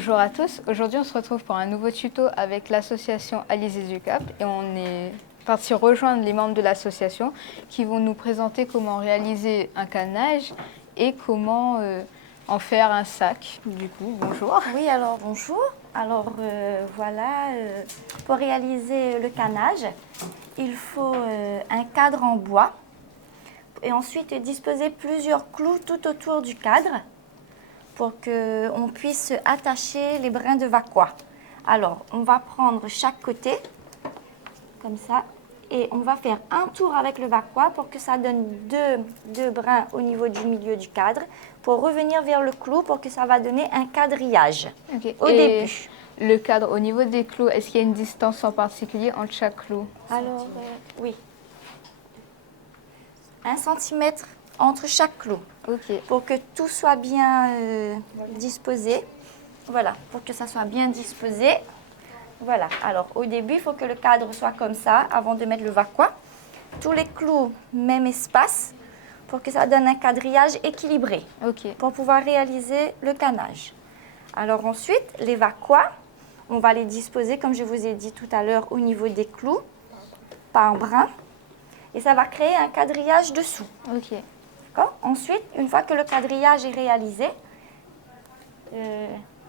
Bonjour à tous, aujourd'hui on se retrouve pour un nouveau tuto avec l'association Alizés du Cap et on est parti rejoindre les membres de l'association qui vont nous présenter comment réaliser un canage et comment en faire un sac. Du coup, bonjour. Oui, alors bonjour. Alors pour réaliser le canage, il faut un cadre en bois et ensuite disposer plusieurs clous tout autour du cadre pour qu'on puisse attacher les brins de vaquois. Alors, on va prendre chaque côté, comme ça, et on va faire un tour avec le vaquois pour que ça donne deux brins au niveau du milieu du cadre, pour revenir vers le clou pour que ça va donner un quadrillage au début. Le cadre, au niveau des clous, est-ce qu'il y a une distance en particulier entre chaque clou? Alors, oui. 1 centimètre entre chaque clou. Ok. Pour que tout soit bien disposé. Voilà, pour que ça soit bien disposé. Voilà, alors au début, il faut que le cadre soit comme ça avant de mettre le vaquois. Tous les clous, même espace, pour que ça donne un quadrillage équilibré. Ok. Pour pouvoir réaliser le canage. Alors ensuite, les vaquois, on va les disposer, comme je vous ai dit tout à l'heure, au niveau des clous, par brin. Et ça va créer un quadrillage dessous. Ok. Ensuite, une fois que le quadrillage est réalisé,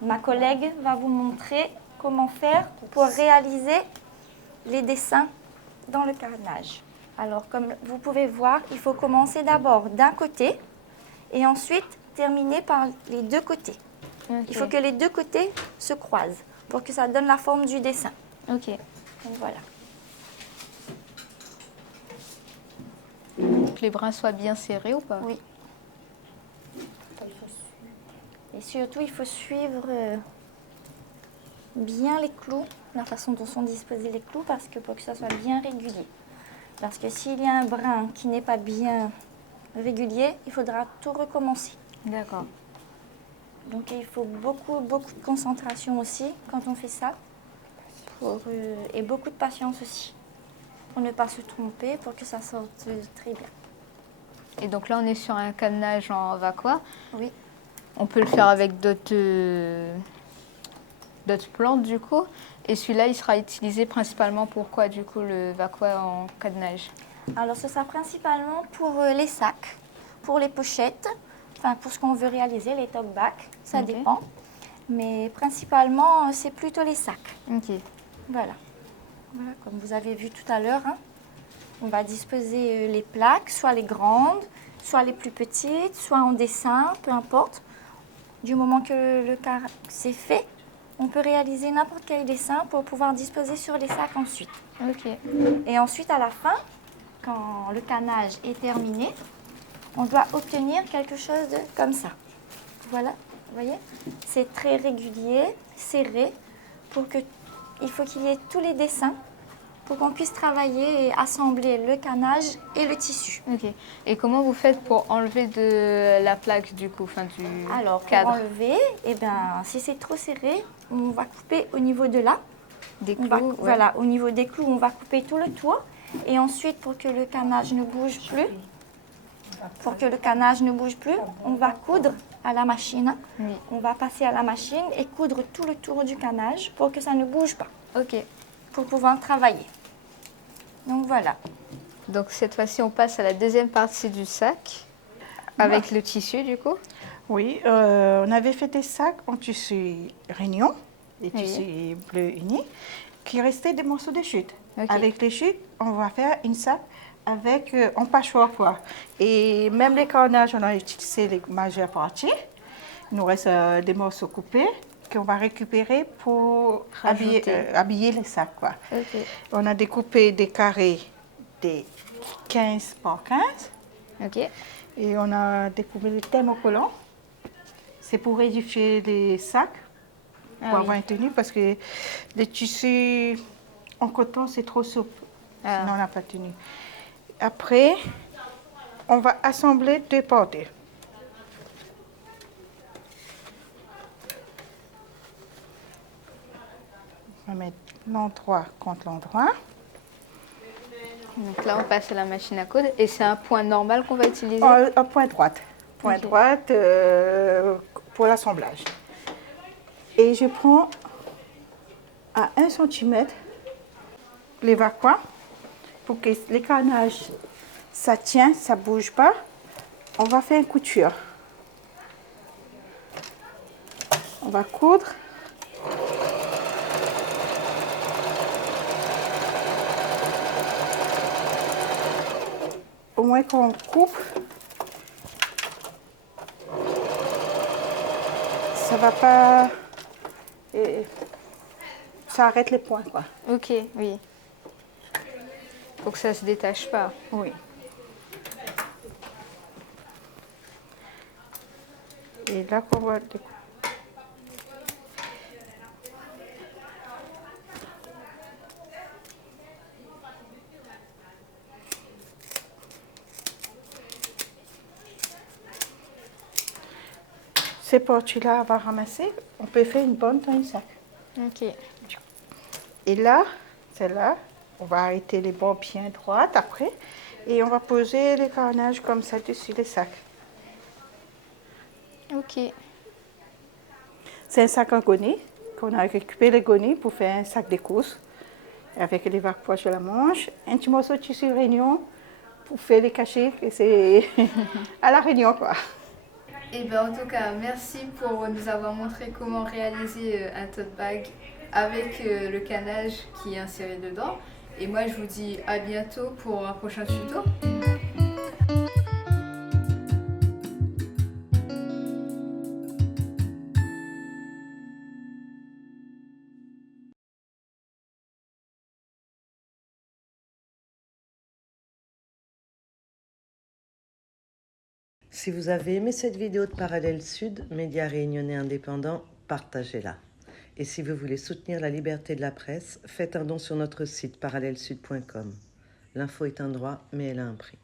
ma collègue va vous montrer comment faire pour réaliser les dessins dans le carnage. Alors, comme vous pouvez voir, il faut commencer d'abord d'un côté et ensuite terminer par les deux côtés. Okay. Il faut que les deux côtés se croisent pour que ça donne la forme du dessin. Ok. Donc voilà. Que les brins soient bien serrés ou pas? Oui. Et surtout, il faut suivre bien les clous, la façon dont sont disposés les clous, parce que pour que ça soit bien régulier. Parce que s'il y a un brin qui n'est pas bien régulier, il faudra tout recommencer. D'accord. Donc il faut beaucoup de concentration aussi quand on fait ça, et beaucoup de patience aussi, pour ne pas se tromper, pour que ça sorte très bien. Et donc là, on est sur un cadenage en vaquois. Oui. On peut le faire avec d'autres plantes du coup. Et celui-là, il sera utilisé principalement pour quoi du coup, le vaquois en cadenage? Alors ce sera principalement pour les sacs, pour les pochettes, enfin pour ce qu'on veut réaliser, les top bags, ça dépend. Mais principalement, c'est plutôt les sacs. Ok. Voilà, comme vous avez vu tout à l'heure, hein, on va disposer les plaques, soit les grandes, soit les plus petites, soit en dessin, peu importe. Du moment que le carré c'est fait, on peut réaliser n'importe quel dessin pour pouvoir disposer sur les sacs ensuite. Ok. Et ensuite, à la fin, quand le canage est terminé, on doit obtenir quelque chose comme ça. Voilà, vous voyez? C'est très régulier, serré, il faut qu'il y ait tous les dessins pour qu'on puisse travailler et assembler le canage et le tissu. Ok. Et comment vous faites pour enlever de la plaque du coup, du Alors, cadre? pour enlever, si c'est trop serré, on va couper au niveau de là. Des clous, Voilà, au niveau des clous, on va couper tout le tour. Et ensuite, pour que le canage ne bouge plus, on va coudre à la machine. Oui. On va passer à la machine et coudre tout le tour du canage pour que ça ne bouge pas. Ok. Pour pouvoir travailler. Donc voilà. Donc cette fois-ci, on passe à la deuxième partie du sac, avec le tissu du coup. Oui, on avait fait des sacs en tissu réunion, des tissus bleu uni, qui restaient des morceaux de chute. Okay. Avec les chutes, on va faire une sac avec en patchwork. Et même les carnages, on a utilisé les majeures parties. Il nous reste des morceaux coupés qu'on va récupérer pour habiller les sacs. Okay. On a découpé des carrés de 15 par 15. Ok. Et on a découpé le thermocollant. C'est pour rédifier les sacs, pour avoir une tenue, parce que les tissus en coton, c'est trop souple. Sinon, on n'a pas de tenue. Après, on va assembler deux par deux. On va mettre l'endroit contre l'endroit. Donc là, on passe à la machine à coudre. Et c'est un point normal qu'on va utiliser? Un point droite. Point droite pour l'assemblage. Et je prends à 1 cm l'évacuant pour que les carnages, ça tient, ça ne bouge pas. On va faire une couture. On va coudre. Au moins qu'on coupe, ça va pas... ça arrête les points, quoi. Ok, oui. Pour que ça se détache pas. Oui. Et là, qu'on va découper. Ces parties-là, on va ramasser. On peut faire une bonne dans un sac. Ok. Et là, celle-là, on va arrêter les bords bien droites après. Et on va poser les carnages comme ça dessus les sacs. Ok. C'est un sac en gonnet qu'on a récupéré les gonnets pour faire un sac de course. Avec les poches de la manche, un petit morceau de tissu réunion pour faire les cachets. Et c'est à la réunion, quoi. Et ben en tout cas, merci pour nous avoir montré comment réaliser un tote bag avec le canage qui est inséré dedans. Et moi, je vous dis à bientôt pour un prochain tuto. Si vous avez aimé cette vidéo de Parallèle Sud, média réunionnais indépendant, partagez-la. Et si vous voulez soutenir la liberté de la presse, faites un don sur notre site parallèlesud.com. L'info est un droit, mais elle a un prix.